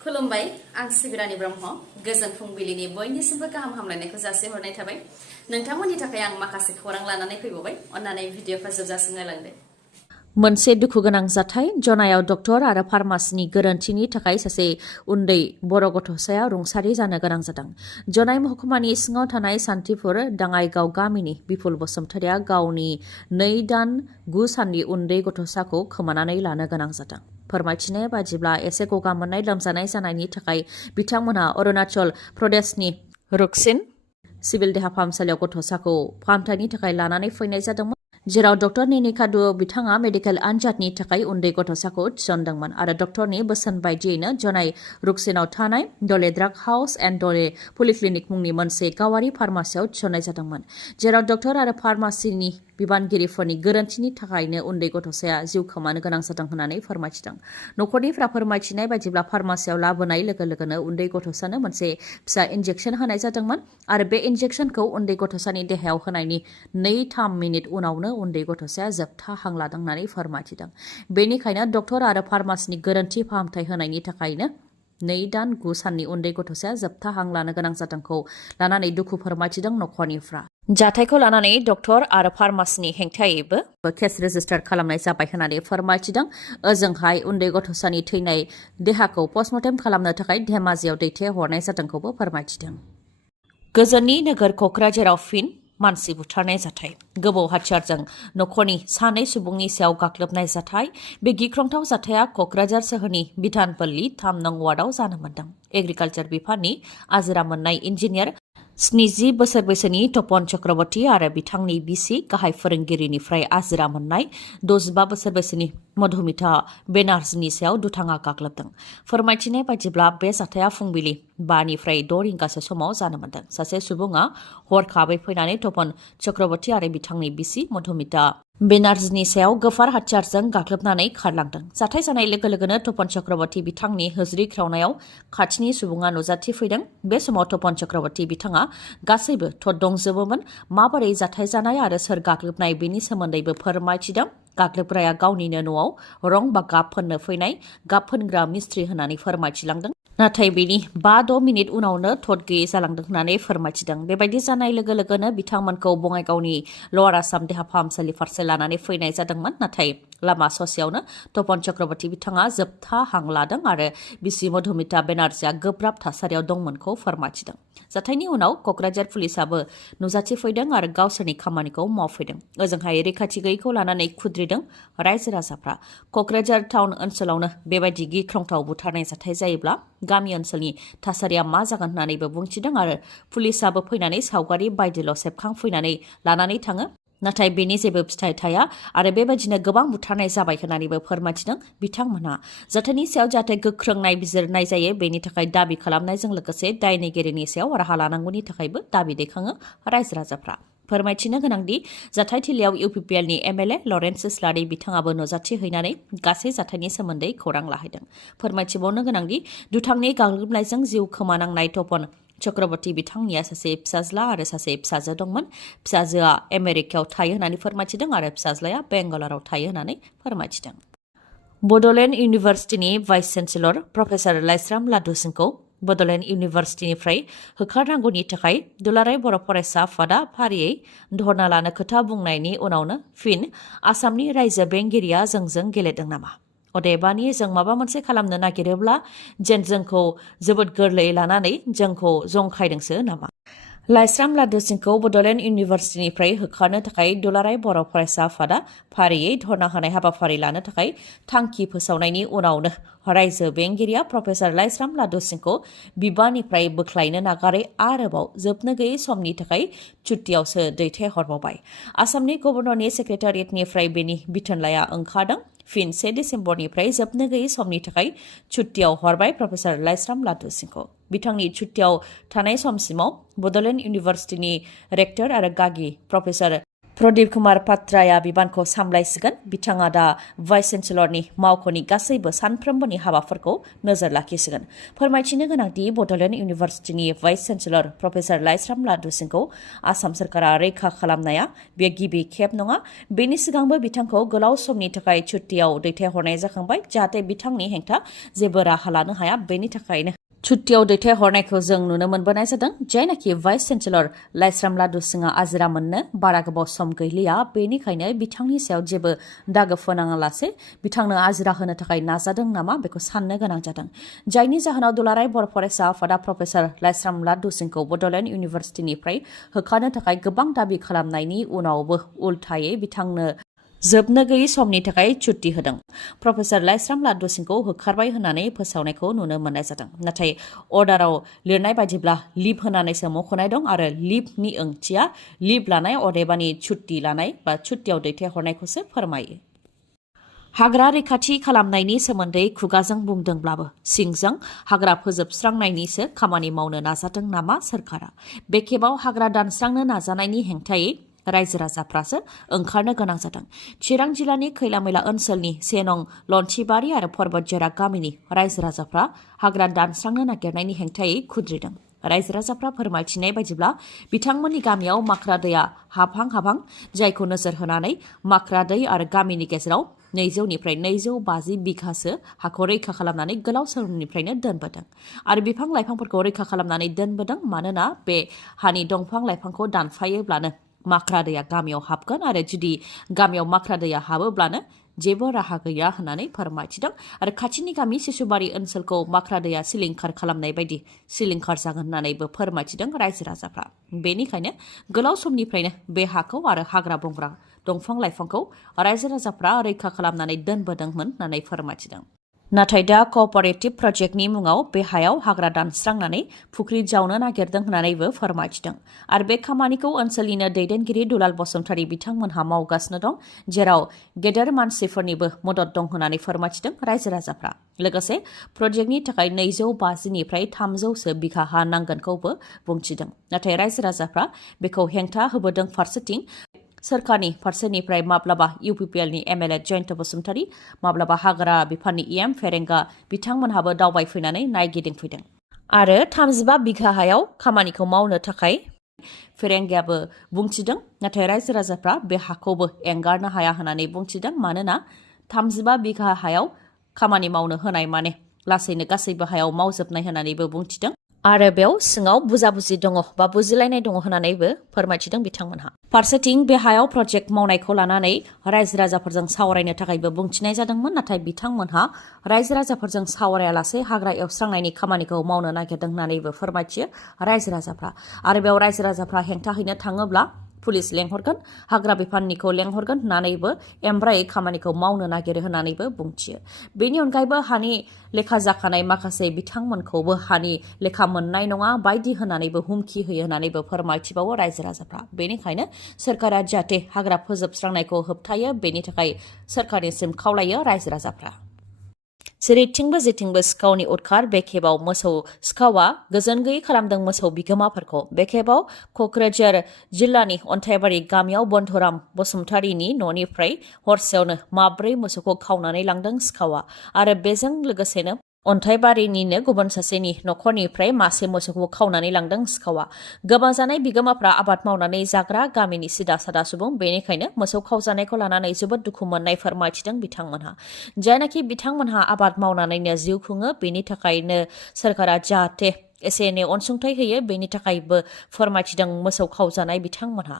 खुलुमबाय आं सिबिरानि ब्रह्म गोजोन फुंबिलिनि बयनिसिमबो गाहाम हामलायनायखौ जासिहरनाय थाबाय नोंथांमोननि थाखाय आं माखासे खौरां लानानै फैबावबाय अन्नानै भिडिअखौ जोबजासिम नायलांदो मोनसे दुखुगोनां जाथाय जनायाव डक्टर आरो फार्मासिनि गोरोन्थिनि थाखाय सासे उन्दै बर' गथ'साया रुंसारि जानो गोनां जादों जनाय महकुमानि सिङाव थानाय सान्तिपुर दाङाइगाव गामिनि बिपुल बसुमतारिया गावनि 2 दान 9 साननि उन्दै गथ'साखौ खोमानानै लानो गोनां जादों फोरमायथिनाय बादिब्ला एसे गगा मोननाय लोमजानाय जानायनि थाखाय बिथांमोनहा अरुणाचल प्रदेशनि रुक्सिन सिभिल देहा फाहामसालियाव गथ'साखौ फाहामथायनि थाखाय लानानै फैनाय जादोंमोन जेराव डक्टर निनिकादु बिथाङा मेडिकेल आनजादनि थाखाय उन्दै गथ'साखौ थिसनदोंमोन आरो डक्टरनि बोसोन बायदियैनो जनाय रुक्सिनाव थानाय दले ड्राग हाउस एन्ड दले पलिक्लिनिक मुंनि मोनसे गावारि फार्मासियाव थिसननाय जादोंमोन जेराव डक्टर आरो फार्मासिनि बिबानगिरिफोरनि गोरोन्थिनि थाखायनो उन्दै गथ'साया जिउ खोमानो गोनां जादों होननानै फोरमायथिदों न'खरनिफ्रा फोरमायथिनाय बायदिब्ला फार्मासियाव लाबोनाय लोगो लोगोनो उन्दै गथ'सानो मोनसे फिसा इन्जेक्सन होनाय जादोंमोन आरो बे इन्जेक्सनखौ उन्दै गथ'सानि देहायाव होनायनि 2-3 मिनिट उनावनो उन्दै गथ'साया जोबथा हां लादों होननानै फोरमायथिदों बेनिखायनो डक्टर आरो फार्मासिनि गोरोन्थि फाहामथाय होनायनि थाखायनो 2 दान 9 साननि उन्दै गथ'साया जोबथा हां लानो गोनां जादोंखौ लानानै दुखु फोरमायथिदों न'खरनिफ्रा जाथायखौ लानानै डक्टर आरो फार्मासिनि हेंथायैबो केस रेजिस्टार खालामनाय जाबाय होननानै फोरमायथिदों ओजोंहाय उन्दै गथ'सानि थैनाय देहाखौ पस्टमर्टेम खालामनो थाखाय धेमाजियाव दैथायहरनाय जादोंखौबो फोरमायथिदों गोजोननि नोगोर क'क्राझाराव फिन मानसि बुथारनाय जाथाय गोबौ हाथियारजों न'खरनि 2 सुबुंनि सायाव गाग्लोबनाय जाथाय बे गिख्रंथाव जाथाया क'क्राझार सोहोरनि बिधानपल्ली 3 नं वार्डआव जानो मोन्दों एग्रिकालचार बिफाननि आजिरा मोननाय इन्जिनियार 70 बोसोर बैसोनि तपन चक्रवर्ती आरो बिथांनि बिसि गाहाय फोरोंगिरिनिफ्राय आजिरा मोननाय 65 बोसोर बैसोनि मधुमिता बेनार्जीनि सायाव दुथाङा गाग्लोबदों फोरमायथिनाय बायदिब्ला बे जाथाया फुंबिलि 5 निफ्राय 6 रिंगासो समाव जानो मोन्दों सासे सुबुङा हरखाबै फैनानै तपन चक्रवर्ती आरो बिथांनि बिसि मधुमिता बेनार्जीनि सायाव गोफार हाथियारजों गाग्लोबनानै खारलांदों जाथाय जानाय लोगो लोगोनो तपन चक्रवर्ती बिथांनि होज्रि ख्रावनायाव खाथिनि सुबुङा नुजाथिफैदों बे समाव तपन चक्रवर्ती बिथाङा गासैबो थद दंजोबोमोन माबोरै जाथाय जानाय आरो सोर गाग्लोबनाय बेनि सोमोन्दैबो फोरमायथिदों गाग्लोबग्राया गावनिनो न'आव रं बा गाब फोननो फैनाय गाब फोनग्रा मिस्ट्रि होननानै फोरमायथिलांदों नाथाय बेनि 5-6 मिनिट उनावनो थद गैयै जालांदों होननानै फोरमायथिदों बेबायदि जानाय लोगो लोगोनो बिथांमोनखौ बङाइगावनि लवार आसाम देहा फाहामसालि फारसे लानानै फैनाय जादोंमोन नाथाय लामा ससेयावनो तपन चक्रवर्ती बिथाङा जोबथा हां लादों आरो बिसि मधुमिता बेनार्जीआ गोब्राब थासारियाव दंमोनखौ फोरमायथिदों जाथायनि उनाव क'क्राझार पुलिसाबो नुजाथिफैदों आरो गावसोरनि खामानिखौ मावफैदों ओजोंहाय रैखाथि गैयैखौ लानानै खुद्रिदों रायजो राजाफ्रा क'क्राझार टाउन ओनसोलावनो बेबायदि गिख्रंथाव बुथारनाय जाथाय जायोब्ला गामि ओनसोलनि थासारिया मा जागोन होननानैबो बुंथिदों आरो पुलिसाबो फैनानै सावगारि बायदिल' सेबखांफैनानै लानानै थाङो नाथाय बेनि जेबो फिथाइ थाया आरो बेबायदिनो गोबां बुथारनाय जाबाय होननानैबो फोरमायथिदों बिथांमोनहा जाथायनि सायाव जाहाथे गोख्रों नायबिजिरनाय जायो बेनि थाखाय दाबि खालामनायजों लोगोसे दायनिगिरिनि सायाव राहा लानांगौनि थाखायबो दाबि दैखाङो रायजो राजाफ्रा फोरमायथिनो गोनांदि जाथायथिलियाव इउपिपिएलनि एमएलए लरेन्स इस्लारि बिथाङाबो नुजाथिहैनानै गासै जाथायनि सोमोन्दै खौरां लाहैदों फोरमायथिबावनो गोनांदि दुथांनि गाग्लोबनायजों जिउ खोमानांनाय तपन चक्रवर्ती बिथांनिया सासे फिसाज्ला आरो सासे फिसाजो दंमोन फिसाजोआ आमेरिकायाव थायो होननानै फोरमायथिदों आरो फिसाज्लाया बेंगालराव थायो होननानै फोरमायथिदों Bodoland इउनिभार्सिटिनि vice chancellor professor Laishram लादु सिंहखौ बड'लेण्ड इउनिभार्सिटिनिफ्राय होखारनांगौनि थाखाय दुलाराय बर' फरायसा आफादा फारियै धर्ना लानो खोथा बुंनायनि उनावनो फिन आसामनि रायजो बेंगिरिया जोंजों गेलेदों नामा अदेबानि जों माबा मोनसे खालामनो नागिरोब्ला जेन जोंखौ जोबोद गोरलैयै लानानै जोंखौ जंखायदोंसो नामा लाइस्राम लादु सिंहखौ बड'लेण्ड इउनिभार्सिटिनिफ्राय होखारनो थाखाय दुलाराय बर' फरायसा आफादा फारियै धर्ना होनाय हाबाफारि लानो थाखाय थांखि फोसावनायनि उनावनो रायजो बेंगिरिया प्रफेसार लाइस्राम लादु सिंहखौ बिबाननिफ्राय बोख्लायनो नागारै आरोबाव जोबनो गैयै समनि थाखाय छुट्टियावसो दैथायहरबावबाय आसामनि गभर्नरनि सेक्रेटारियेटनिफ्राय बेनि बिथोनलाया ओंखारदों फिन 1 डिसेम्बरनिफ्राय जोबनो गैयै समनि थाखाय छुट्टियाव हरबाय प्रफेसार लाइस्राम लादु सिंहखौ बिथांनि छुट्टियाव थानाय समसिमाव बड'लेण्ड इउनिभार्सिटिनि रेक्टर आरो गागि प्रफेसार प्रदीप कुमार पात्राया बिबानखौ सामलायसिगोन। बिथाङा दा भाइस चेन्सेलरनि मावख'नि गासैबो सानफ्रोमबोनि हाबाफोरखौ नोजोर लाखिसिगोन। फोरमायथिनो गोनांदि Bodoland इउनिभार्सिटिनि vice chancellor professor Laishram लादु सिंहखौ आसाम सरकारा रैखा खालामनाया बे गिबि खेब नङा। बेनि सिगांबो बिथांखौ गोलाव समनि थाखाय छुट्टियाव दैथायहरनाय जाखांबाय, जाहाथे बिथांनि हेंथा जेबो राहा लानो हाया। बेनि थाखायनो छुट्टियाव दैथायहरनायखौ जों नुनो मोनबोनाय जादों। जायनाखि भाइस चेन्सेलर लाइस्राम लादु सिंहआ आजिरा मोननो बारा गोबाव सम गैलिया, बेनिखायनो बिथांनि सायाव जेबो दागो फोनाङालासे बिथांनो आजिरा होनो थाखाय नाजादों नामा बेखौ साननो गोनां जादों। जायनि जाहोनाव दुलाराय बर' फरायसा आफादा प्रफेसर लाइस्राम लादु सिंहखौ बड'लेण्ड इउनिभार्सिटिनिफ्राय होखारनो थाखाय गोबां दाबि खालामनायनि उनावबो उल्थायै बिथांनो जोबनो गैयै समनि थाखाय छुट्टि होदों। प्रफेसर लाइस्राम लादु सिंहखौ होखारबाय होननानै फोसावनायखौ नुनो मोननाय जादों। नाथाय अर्डाराव लिरनाय बायदिब्ला लिभ होनानैसो मख'नाय दं आरो लिभनि ओंथिया लिभ लानाय अदेबानि छुट्टि लानाय बा छुट्टियाव दैथायहरनायखौसो फोरमायो। हाग्रा रैखाथि खालामनायनि सोमोन्दै खुगाजों बुंदोंब्लाबो सिंजों हाग्रा फोजोबस्रांनायनिसो खामानि मावनो नाजादों नामा सोरखारा? बे खेबाव हाग्रा दानस्रांनो नाजानायनि हेंथायै रायजो राजाफ्रासो ओंखारनो गोनां जादों। चिरां जिल्लानि खैला-मैला ओनसोलनि 1 नं लन्थिबारि आरो पर्बतजरा गामिनि रायजो राजाफ्रा हाग्रा दानस्रांनो नागिरनायनि हेंथायै खुद्रिदों। रायजो राजाफ्रा फोरमायथिनाय बायदिब्ला बिथांमोननि गामियाव माख्रा दैया हाबहां, जायखौ नोजोर होनानै माख्रा दै आरो गामिनि गेजेराव 200निफ्राय 250 बिघासो हाखौ रैखा खालामनानै गोलाव समनिफ्रायनो दोनबोदों आरो बिफां लाइफांफोरखौ रैखा खालामनानै दोनबोदों। मानोना बे हानि दंफां लाइफांखौ दानफायोब्लानो माख्रा दैया गामियाव हाबगोन आरो जुदि गामियाव माख्रा दैया हाबोब्लानो जेबो राहा गैया होननानै फोरमायथिदों आरो खाथिनि गामि सिसुबारि ओनसोलखौ माख्रा दैया सिलिंखार खालामनाय बायदि सिलिंखार जागोन होननानैबो फोरमायथिदों रायजो राजाफ्रा। बेनिखायनो गोलाव समनिफ्रायनो बे हाखौ आरो हाग्रा बंग्रा दंफां लाइफांखौ रायजो राजाफ्रा रैखा खालामनानै दोनबोदोंमोन होननानै फोरमायथिदों। नाथाय दा कअपारेटिभ प्रजेक्टनि मुङाव बे हायाव हाग्रा दानस्रांनानै फुख्रि जावनो नागिरदों होननानैबो फोरमायथिदों आरो बे खामानिखौ ओनसोलनिनो दैदेनगिरि दुलाल बसुमतारी बिथांमोनहा मावगासिनो दं, जेराव गेदेर मानसिफोरनिबो मदद दं होननानै फोरमायथिदों रायजो राजाफ्रा। लोगोसे प्रजेक्टनि थाखाय 250निफ्राय 300सो बिघा हा नांगोनखौबो बुंथिदों। नाथाय रायजो राजाफ्रा बेखौ हेंथा होबोदों। फारसेथिं सोरखारनि फारसेनिफ्राय माब्लाबा इउपिपिएलनि एमएलए जयन्त बसुमतारी, माब्लाबा हाग्रा बिफाननि इएम फेरेंगा बिथांमोनहाबो दावबायफैनानै नायगिदिंफैदों आरो 35 बिघा हायाव खामानिखौ मावनो थाखाय फेरेंगायाबो बुंथिदों। नाथाय रायजो राजाफ्रा बे हाखौबो एंगारनो हाया होननानै बुंथिदों। मानोना 35 बिघा हायाव खामानि मावनो होनाय माने लासैनो गासैबो हायाव मावजोबनाय होननानैबो बुंथिदों आरो बेयाव सिङाव बुजाबुजि दङ बा बुजिलायनाय दङ होननानैबो फोरमायथिदों बिथांमोनहा। फारसेथिं बे हायाव प्रजेक्ट मावनायखौ लानानै रायजो राजाफोरजों सावरायनो थाखायबो बुंथिनाय जादोंमोन। नाथाय बिथांमोनहा रायजो राजाफोरजों सावरायालासे हाग्रा एवस्रांनायनि खामानिखौ मावनो नागिरदों होननानैबो फोरमायथियो रायजो राजाफ्रा। आरो बेयाव रायजो राजाफ्रा हेंथा हैनो थाङोब्ला पुलिस लेंहरगोन, हाग्रा बिफाननिखौ लेंहरगोन होननानैबो एमब्रायै खामानिखौ मावनो नागिरो होननानैबो बुंथियो। बेनि अनगायैबो हानि लेखा जाखानाय माखासे बिथांमोनखौबो हानि लेखा मोननाय नङा बायदि होननानैबो हुमखि होयो होननानैबो फोरमायथिबावो रायजो राजाफ्रा। बेनिखायनो सोरखारा जाहाथे हाग्रा फोजोबस्रांनायखौ होबथायो, बेनि थाखाय सोरखारनिसिम खावलायो रायजो राजाफ्रा। जेरैथिंबो जेथिंबो सिखावनि उदखार। बे खेबाव मोसौ सिखावा गोजोन गैयै खालामदों मोसौ बिगोमाफोरखौ। बे खेबाव क'क्राझार जिल्लानि अन्थाइबारि गामियाव बन्धुराम बसुमतारीनि न'निफ्राय हरसेयावनो 4 मोसौखौ खावनानै लांदों सिखावा आरो बेजों लोगोसेनो अन्थाइबारिनिनो गुबुन सासेनि न'खरनिफ्राय 1 मोसौखौ खावनानै लांदों सिखावा। गोमाजानाय बिगोमाफ्रा आबाद मावनानै जाग्रा गामिनि सिदा सादा सुबुं, बेनिखायनो मोसौ खावजानायखौ लानानै जोबोद दुखु मोननाय फोरमायथिदों बिथांमोनहा। जायनाखि बिथांमोनहा आबाद मावनानैनो जिउ खुङो, बेनि थाखायनो सोरखारा जाहाथे एसे एनै अनसुंथाइ होयो, बेनि थाखायबो फोरमायथिदों मोसौ खावजानाय बिथांमोनहा।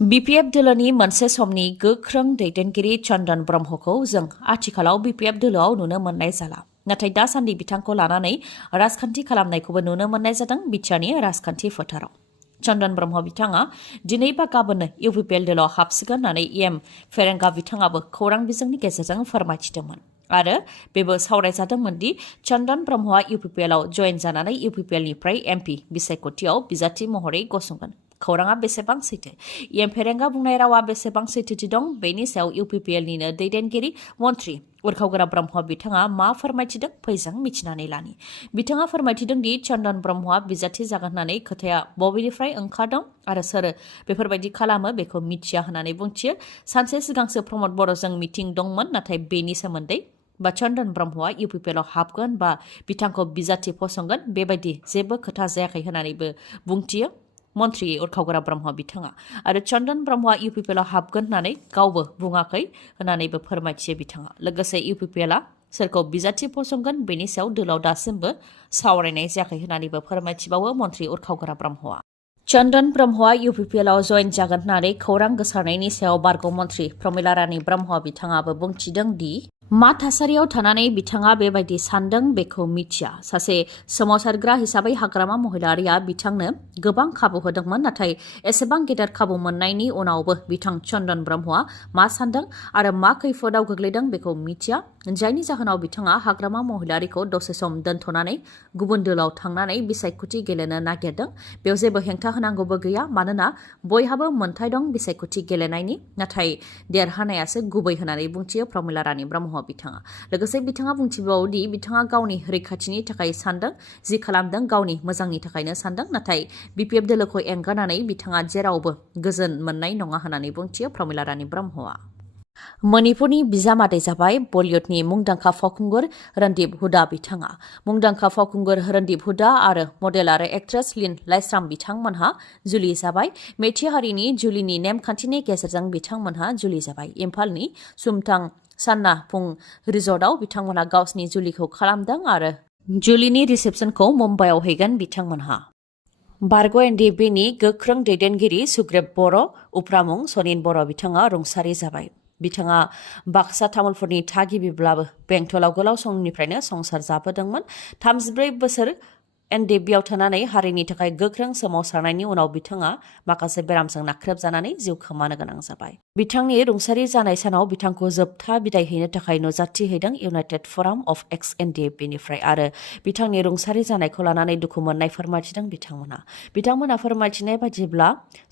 बिपिएफ दोलोनि मोनसे समनि गोख्रों दैदेनगिरि चन्दन ब्रह्मखौ जों आथिखालाव बिपिएफ दोलोआव नुनो मोननाय जाला। नाथाय दासान्दि बिथांखौ लानानै राजखान्थि खालामनायखौबो नुनो मोननाय जादों बिटिआरनि राजखान्थि फोथाराव। चन्दन ब्रह्म बिथाङा दिनै बा गाबोननो इउपिपिएल दोलोआव हाबसिगोन होननानै इएम फेरेंगा बिथाङाबो खौरां बिजोंनि गेजेरजों फोरमायथिदोंमोन आरो बेबो सावरायजादोंमोन दि चन्दन ब्रह्मआ इउपिपिएलआव जयेन जानानै इउपिपिएलनिफ्राय एमपि बिसायख'थियाव बिजाथि महरै गसंगोन। खौराङा बेसेबां सैथो इएम फेरेंगा बुंनाय रावा बेसेबां सैथोथि दं बेनि सायाव इउपिपिएलनिनो दैदेनगिरि मन्त्रि उरखावग्रा ब्रह्म बिथाङा मा फोरमायथिदों फैजों मिथिनानै लानि बिथाङा फोरमायथिदों दि चन्दन ब्रह्मआ बिजाथि जागोन होननानै खोथाया बबेनिफ्राय ओंखारदों आरो सोर बेफोरबायदि खालामो बेखौ मिथिया होननानै बुंथियो सानसे सिगांसो प्रमद बर'जों मिटिं दंमोन नाथाय बेनि सोमोन्दै बा चन्दन ब्रह्मआ इउपिपिएलआव हाबगोन बा बिथांखौ बिजाथि फसंगोन बेबायदि जेबो खोथा जायाखै होननानैबो बुंथियो मन्त्रि उरखावग्रा ब्रह्म बिथाङा आरो चन्दन ब्रह्मआ इउपिपिएलआव हाबगोन होननानै गावबो बुङाखै होननानैबो फोरमायथियो बिथाङा लोगोसे इउपिपिएलआ सोरखौ बिजाथि फसंगोन बेनि सायाव दोलाव दासिमबो सावरायनाय जायाखै होननानैबो फोरमायथिबावो मन्त्रि उरखावग्रा ब्रह्मआ चन्दन ब्रह्मआ इउपिपिएलआव जयेन जागोन होननानै खौरां गोसारनायनि सायाव बारग' मन्त्रि प्रमिला रानी ब्रह्म बिथाङाबो बुंथिदों दि मा थासारियाव थानानै बिथाङा बेबायदि सानदों बेखौ मिथिया सासे सोमावसारग्रा हिसाबै हाग्रामा महिलारिया बिथांनो गोबां खाबु होदोंमोन नाथाय एसेबां गेदेर खाबु मोननायनि उनावबो बिथां चन्दन ब्रह्मआ मा सानदों आरो मा खैफोदाव गोग्लैदों बेखौ मिथिया जायनि जाहोनाव बिथाङा हाग्रामा महिलारिखौ दसे सम दोनथ'नानै गुबुन दोलाव थांनानै बिसायख'थि गेलेनो नागिरदों बेयाव जेबो हेंथा होनांगौबो गैया मानोना बयहाबो मोन्थाय दं बिसायख'थि गेलेनायनि नाथाय देरहानायासो गुबै होननानै बुंथियो प्रमिला रानी ब्रह्म बिथाङा लोगोसे बिथाङा बुंथिबावो दि बिथाङा गावनि रैखाथिनि थाखाय सानदों जि खालामदों गावनि मोजांनि थाखायनो सानदों नाथाय बिपिएफ दोलोखौ एंगारनानै बिथाङा जेरावबो गोजोन मोननाय नङा होननानै बुंथियो प्रमिला रानी ब्रह्मआ मणिपुरनि बिजामादै जाबाय बलिउडनि मुंदांखा फावखुंगुर रणदीप हुडा बिथाङा मुंदांखा फावखुंगुर रणदीप हुडा आरो मडेल आरो एक्ट्रेस लिन लाइस्राम बिथांमोनहा जुलि जाबाय मेथि हारिनि जुलिनि नेमखान्थिनि गेजेरजों बिथांमोनहा जुलि जाबाय इम्फालनि सुमथां सान्ना फुं रिजर्टआव बिथांमोनहा गावसिनि जुलिखौ खालामदों आरो जुलिनि रिसेपसनखौ मुम्बाइआव हैगोन बिथांमोनहा बारग' एनडिएफबिनि गोख्रों दैदेनगिरि सुग्रेब बर' उफ्रामुं सनिन बर' बिथाङा रुंसारि जाबाय बिथाङा बाक्सा तामुलपुरनि थागिबिब्लाबो बेंटलाव गोलाव समनिफ्रायनो संसार जाबोदोंमोन 34 बोसोर एनडिएफबिआव थानानै हारिनि थाखाय गोख्रों सोमावसारनायनि उनाव बिथाङा माखासे बेरामजों नाख्रेबजानानै जिउ खोमानो गोनां जाबाय बिथांनि रुंसारि जानाय सानाव बिथांखौ जोबथा बिदाय हैनो थाखाय नुजाथि हैदों इउनाइटेड फराम अफ एक्स एनडिएफबिनिफ्राय आरो बिथांनि रुंसारि जानायखौ लानानै दुखु मोननाय फोरमायथिदों बिथांमोना फोरमायथिनाय बायदिब्ला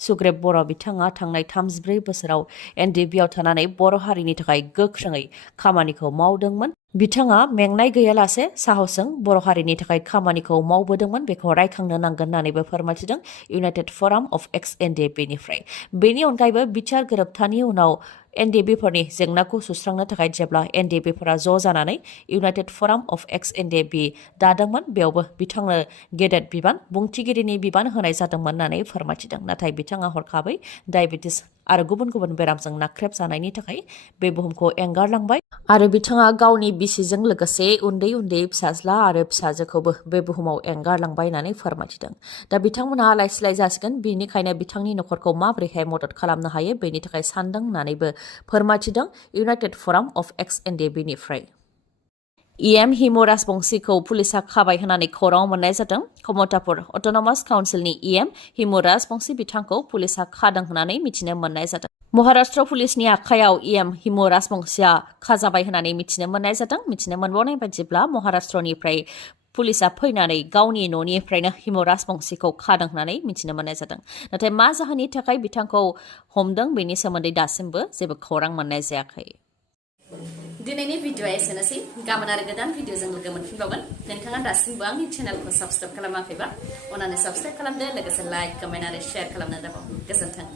सुग्रेब बर' बिथाङा थांनाय 34 बोसोराव एनडिएफबिआव थानानै बर' हारिनि थाखाय गोख्रोङै खामानिखौ मावदोंमोन बिथाङा मेंनाय गैयालासे साहसजों बर' हारिनि थाखाय खामानिखौ मावबोदोंमोन बेखौ रायखांनो नांगोन होननानैबो फोरमायथिदों इउनाइटेड फराम अफ एक्स एनडिएफबिनिफ्राय बेनि अनगायैबो बिचार गोरोबथानि उनाव एनडिएफबिफोरनि जेंनाखौ सुस्रांनो थाखाय जेब्ला एनडिएफबिफोरा ज' जानानै इउनाइटेड फराम अफ एक्स एनडिएफबि दादोंमोन बेयावबो बिथांनो गेदेर बिबान बुंथिगिरिनि बिबान होनाय जादोंमोन होननानै फोरमायथिदों नाथाय बिथाङा हरखाबै डायबेटिस आरो गुबुन गुबुन बेरामजों नाख्रेबजानायनि थाखाय बे बुहुमखौ एंगारलांबाय आरो बिथाङा गावनि बिसिजों लोगोसे उन्दै उन्दै फिसाज्ला आरो फिसाजोखौबो बे बुहुमाव एंगारलांबाय होननानै फोरमायथिदों दा बिथांमोनहा आलाय सिलाय जासिगोन बेनिखायनो बिथांनि नखरखौ माबोरैहाय मदद खालामनो हायो बेनि थाखाय सानदों होननानैबो फोरमायथिदों इउनाइटेड फराम अफ एक्स एनडिएफबिनिफ्राय इएम हिमु राजबंसीखौ पुलिसा खाबाय होननानै खौरां मोननाय जादों कमतापुर अट'नमास काउन्सिलनि इएम हिमु राजबंसी बिथांखौ पुलिसा खादों होननानै मिथिनो मोननाय जादों महाराष्ट्र पुलिसनि आखायाव इएम हिमु राजबंसीआ खाजाबाय होननानै मिथिनो मोननाय जादों मिथिनो मोनबावनाय बायदिब्ला महाराष्ट्रनिफ्राय पुलिसा फैनानै गावनि न'निफ्रायनो हिमु राजबंसीखौ खादों होननानै मिथिनो मोननाय जादों नाथाय मा जाहोननि थाखाय बिथांखौ हमदों बेनि सोमोन्दै दासिमबो जेबो खौरां मोननाय जायाखै दिनैनि भिडिअआ एसेनोसै गाबोन आरो गोदान भिडिअजों लोगो मोनफिनबावगोन नोंथाङा दासिमबो आंनि चेनेलखौ साबस्क्राइब खालामाखैबा अन्नानै साबस्क्राइब खालामदो लोगोसे लाइक कमेन्ट आरो शेयार खालामनो दाबाव गोजोन्थों